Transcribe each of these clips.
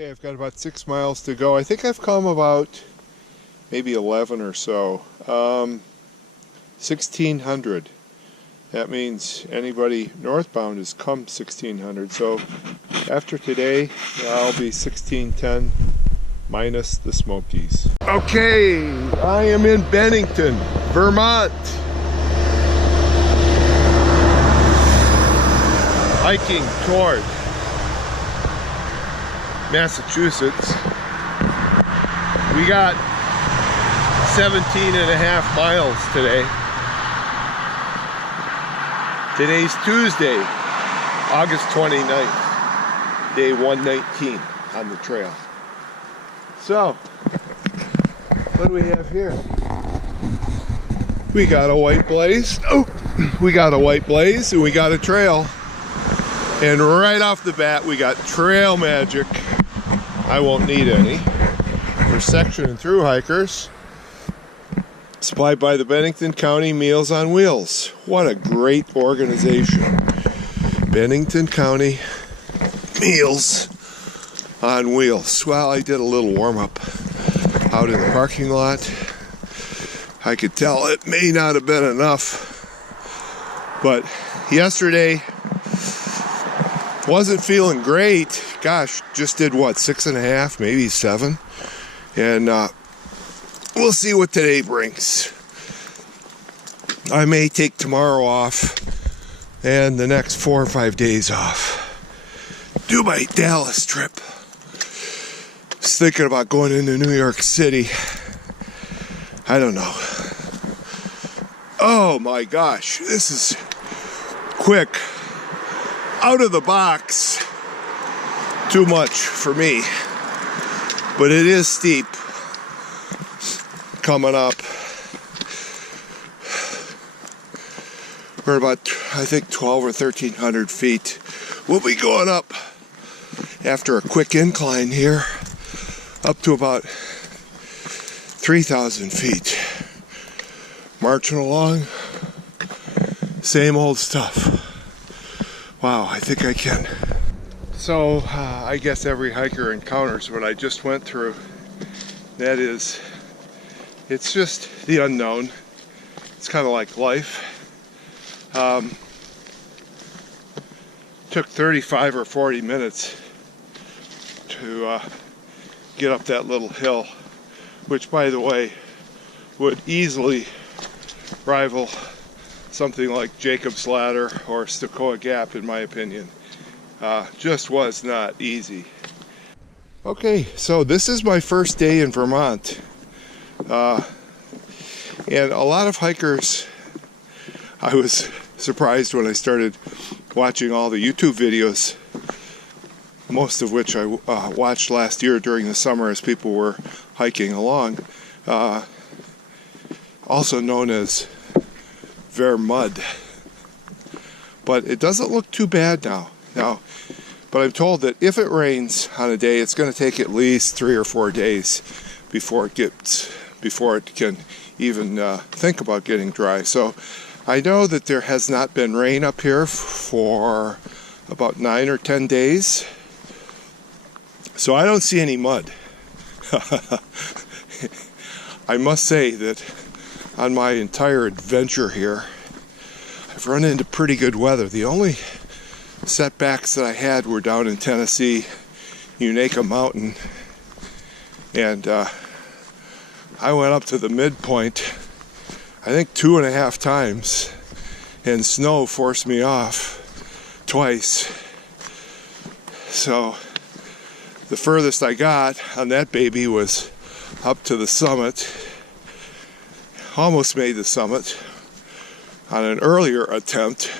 Okay, I've got about 6 miles to go. I think I've come about maybe 11 or so. 1600. That means anybody northbound has come 1600. So after today, I'll be 1610 minus the Smokies. Okay, I am in Bennington, Vermont. Hiking toward Massachusetts. We got 17 and a half miles today. Today's Tuesday, August 29th, day 119 on the trail. So, what do we have here? We got a white blaze. Oh, we got a white blaze and we got a trail. And right off the bat, we got trail magic. I won't need any. For section and through hikers. Supplied by the Bennington County Meals on Wheels. What a great organization. Bennington County Meals on Wheels. Well, I did a little warm-up out in the parking lot. I could tell it may not have been enough. But yesterday, wasn't feeling great. Gosh, just did what, 6.5, maybe 7. And we'll see what today brings. I may take tomorrow off and the next 4 or 5 days off. Do my Dallas trip. Was thinking about going into New York City. I don't know. Oh my gosh, this is quick. Out of the box. Too much for me. But it is steep. Coming up. We're about, I think, 12 or 1300 feet. We'll be going up after a quick incline here, up to about 3,000 feet. Marching along, same old stuff. Wow, I think I can. So, I guess every hiker encounters what I just went through. That is, it's just the unknown. It's kind of like life. Took 35 or 40 minutes to get up that little hill, which, by the way, would easily rival something like Jacob's Ladder or Stokoa Gap, in my opinion. Just was not easy. Okay, so this is my first day in Vermont. And a lot of hikers, I was surprised when I started watching all the YouTube videos, most of which I watched last year during the summer as people were hiking along, also known as Vermud. But it doesn't look too bad now. But I'm told that if it rains on a day, it's going to take at least 3 or 4 days before it can even think about getting dry. So I know that there has not been rain up here for about 9 or 10 days. So I don't see any mud. I must say that on my entire adventure here, I've run into pretty good weather. The only setbacks that I had were down in Tennessee, Unaka Mountain, and I went up to the midpoint, I think 2.5 times, and snow forced me off twice. So the furthest I got on that baby was up to the summit. Almost made the summit on an earlier attempt.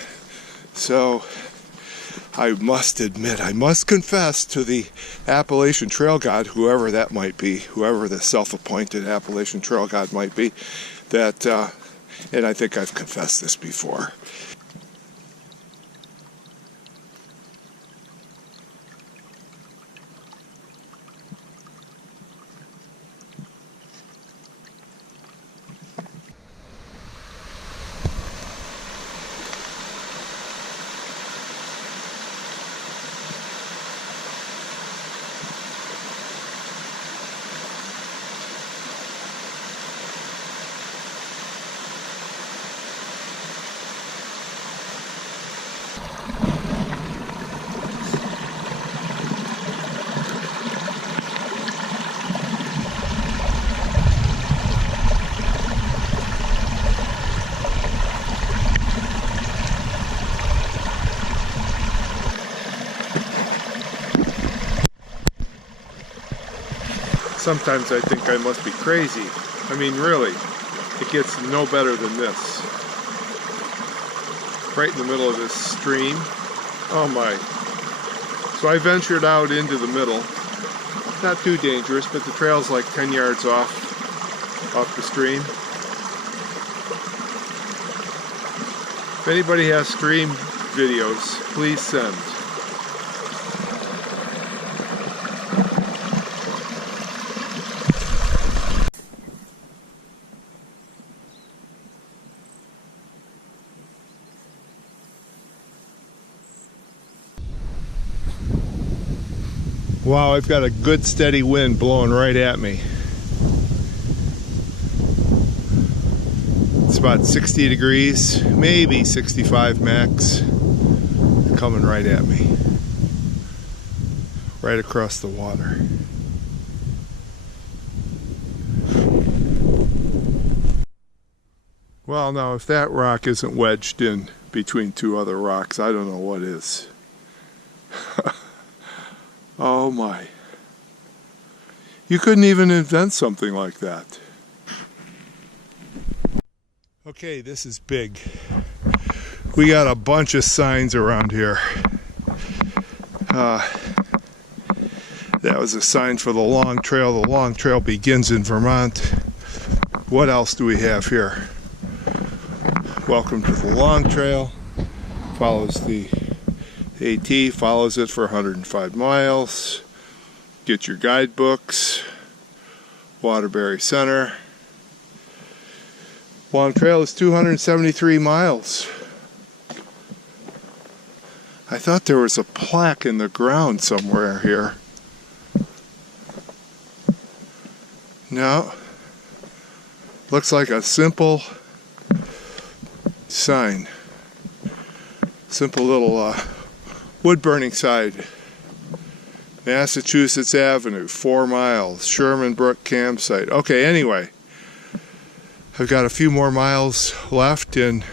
So I must admit, I must confess to the Appalachian Trail God, whoever that might be, whoever the self-appointed Appalachian Trail God might be, that, and I think I've confessed this before. Sometimes I think I must be crazy. I mean, really, it gets no better than this. Right in the middle of this stream. Oh my. So I ventured out into the middle. Not too dangerous, but the trail's like 10 yards off the stream. If anybody has stream videos, please send. Wow, I've got a good steady wind blowing right at me. It's about 60 degrees, maybe 65 max, coming right at me. Right across the water. Well, now if that rock isn't wedged in between two other rocks, I don't know what is. Oh my. You couldn't even invent something like that. Okay, this is big. We got a bunch of signs around here. That was a sign for the long trail. The long trail begins in Vermont. What else do we have here? Welcome to the long trail. Follows the AT, follows it for 105 miles. Get your guidebooks. Waterbury Center. Long trail is 273 miles. I thought there was a plaque in the ground somewhere here. No. Looks like a simple sign. Simple little wood burning sign. Massachusetts Avenue, 4 miles. Sherman Brook campsite. Okay, anyway. I've got a few more miles left in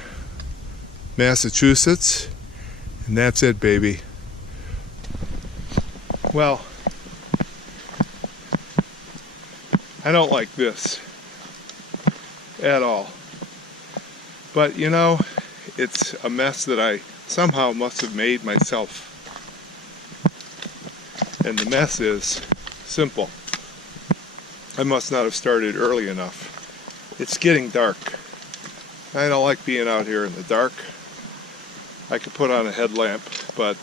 Massachusetts. And that's it, baby. Well, I don't like this at all. But you know, it's a mess that I somehow must have made myself. And the mess is simple. I must not have started early enough. It's getting dark. I don't like being out here in the dark. I could put on a headlamp, but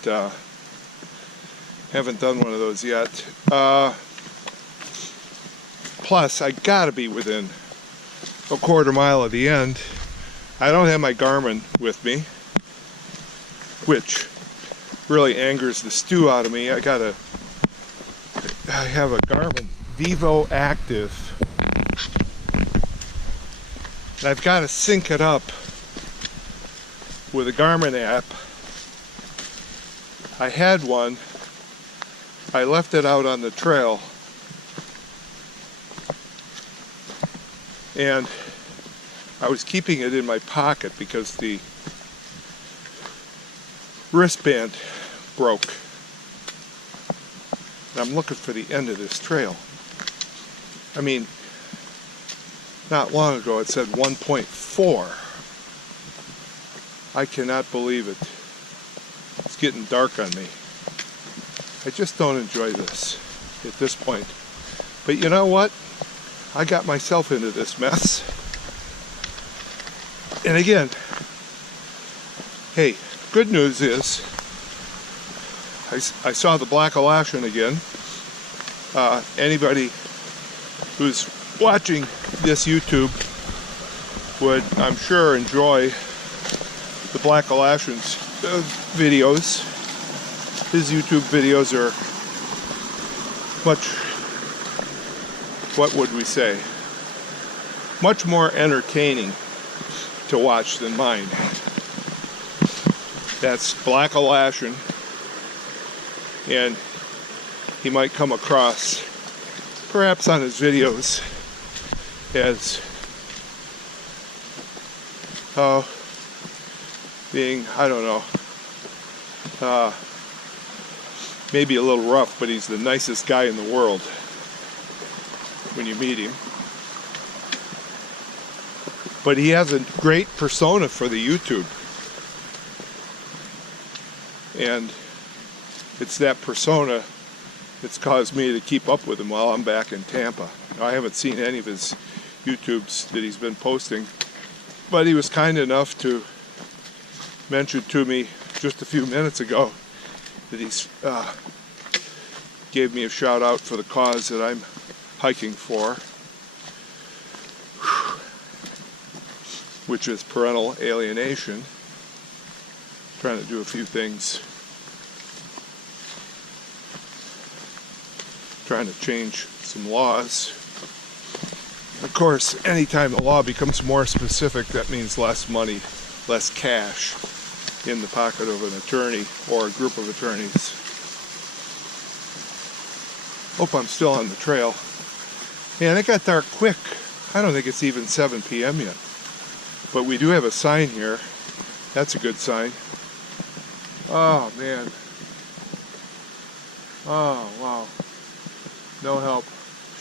haven't done one of those yet. Plus, I gotta be within a quarter mile of the end. I don't have my Garmin with me, which really angers the stew out of me. I have a Garmin Vivo Active. And I've got to sync it up with a Garmin app. I had one. I left it out on the trail. And I was keeping it in my pocket because the wristband broke. And I'm looking for the end of this trail. I mean, not long ago it said 1.4. I cannot believe it. It's getting dark on me. I just don't enjoy this at this point. But you know what? I got myself into this mess. And again, hey, good news is I saw the black Appalachian again. Anybody who's watching this YouTube would, I'm sure, enjoy the black Appalachian's videos. His YouTube videos are much, what would we say, much more entertaining to watch than mine. That's black Appalachian, and he might come across, perhaps on his videos, as being, I don't know, maybe a little rough, but he's the nicest guy in the world when you meet him. But he has a great persona for the YouTube. And it's that persona that's caused me to keep up with him while I'm back in Tampa. Now, I haven't seen any of his YouTubes that he's been posting, but he was kind enough to mention to me just a few minutes ago that he's gave me a shout out for the cause that I'm hiking for, which is parental alienation. Trying to do a few things, trying to change some laws. Of course, anytime the law becomes more specific, that means less money, less cash in the pocket of an attorney or a group of attorneys. Hope I'm still on the trail. Man, it got dark quick. I don't think it's even 7 p.m. yet. But we do have a sign here. That's a good sign. Oh, man. Oh, wow. No help.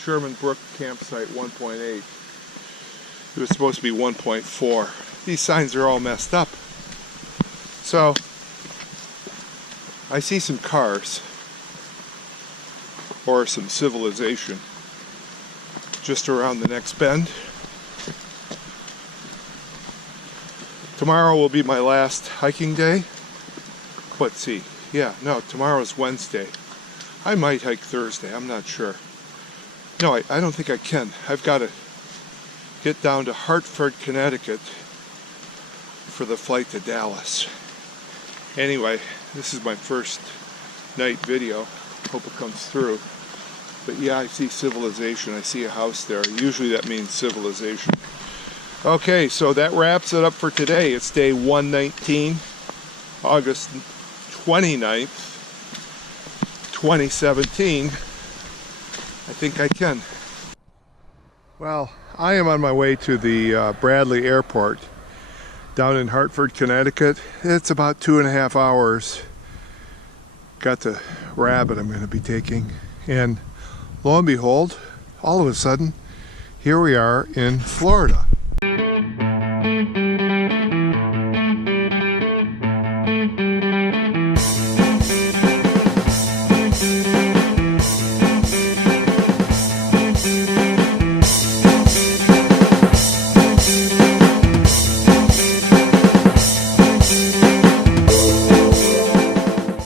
Sherman Brook campsite 1.8. It was supposed to be 1.4. These signs are all messed up. So, I see some cars, or some civilization, just around the next bend. Tomorrow will be my last hiking day. Let's see. Yeah, no, tomorrow's Wednesday. I might hike Thursday, I'm not sure. No, I don't think I can. I've got to get down to Hartford, Connecticut for the flight to Dallas. Anyway, this is my first night video. Hope it comes through. But yeah, I see civilization. I see a house there. Usually that means civilization. Okay, so that wraps it up for today. It's day 119, August 29th, 2017. I think I can. Well, I am on my way to the Bradley Airport down in Hartford, Connecticut. It's about 2.5 hours. Got the rabbit I'm going to be taking. And lo and behold, all of a sudden, here we are in Florida.